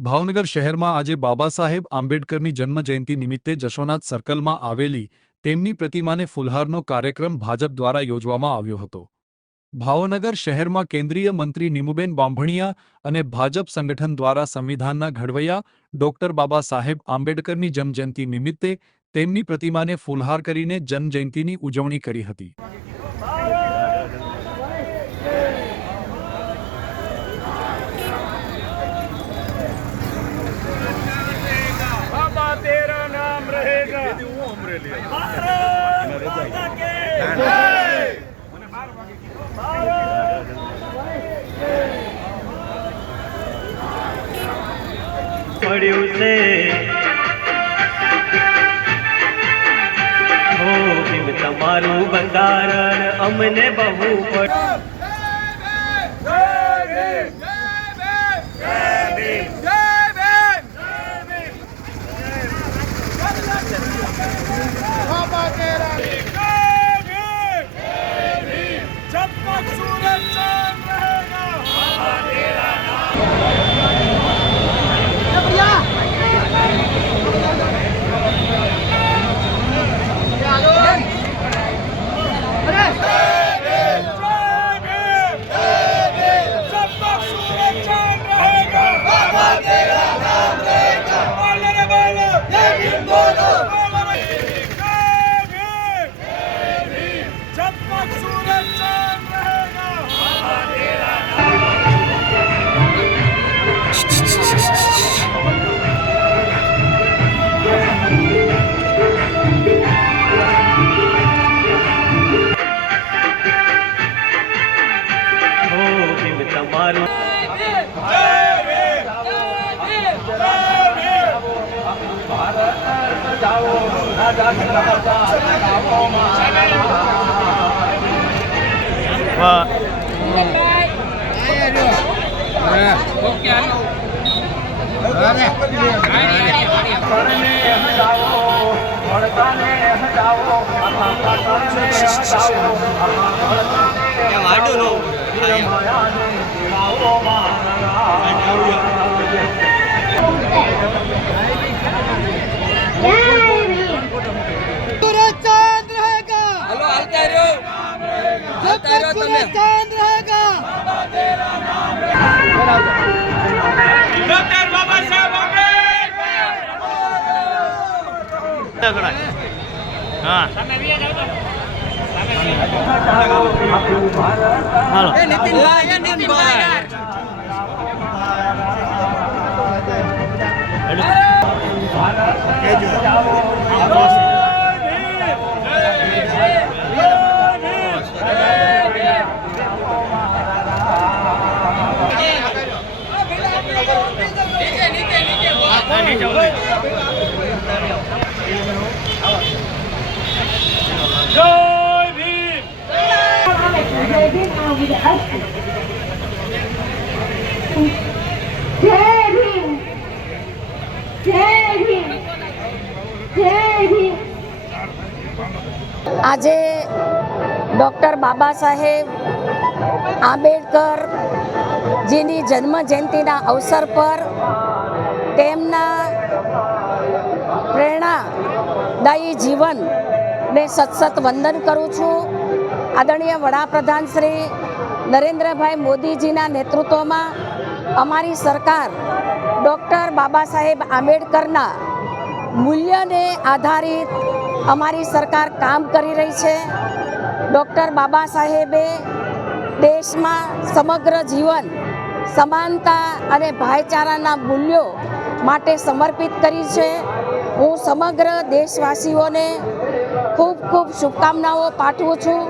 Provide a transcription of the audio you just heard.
ભાવનગર શહેરમાં આજે બાબા સાહેબ આંબેડકરની જન્મજયંતિ નિમિત્તે જશોનાથ સર્કલમાં આવેલી તેમની પ્રતિમાને ફૂલહારનો કાર્યક્રમ ભાજપ દ્વારા યોજવામાં આવ્યો હતો। ભાવનગર શહેરમાં કેન્દ્રીય મંત્રી નીમુબેન બાંભણિયા અને ભાજપ સંગઠન દ્વારા સંવિધાનના ઘડવૈયા ડોક્ટર બાબા સાહેબ આંબેડકરની જન્મજયંતિ નિમિત્તે તેમની પ્રતિમાને ફૂલહાર કરીને જન્મજયંતિની ઉજવણી કરી હતી। પડ્યું છે હો ભીમ તમારું બંધારણ અમને બહુ તમારું डॉक्टर बाबा साहब आंबेडकर हाँ नितिन भाई આજે ડૉક્ટર બાબા સાહેબ આંબેડકર જીની જન્મજયંતિના અવસર પર તેમના પ્રેરણાદાયી જીવનને સતસત વંદન કરું છું। આદરણીય વડાપ્રધાન શ્રી નરેન્દ્રભાઈ મોદીજીના નેતૃત્વમાં અમારી સરકાર ડૉક્ટર બાબા સાહેબ આંબેડકરના મૂલ્યને આધારિત અમારી સરકાર કામ કરી રહી છે। ડૉક્ટર બાબા સાહેબે દેશમાં સમગ્ર જીવન સમાનતા અને ભાઈચારાના મૂલ્યો માટે સમર્પિત કરી છે। હું સમગ્ર દેશવાસીઓને ખૂબ ખૂબ શુભકામનાઓ પાઠવું છું।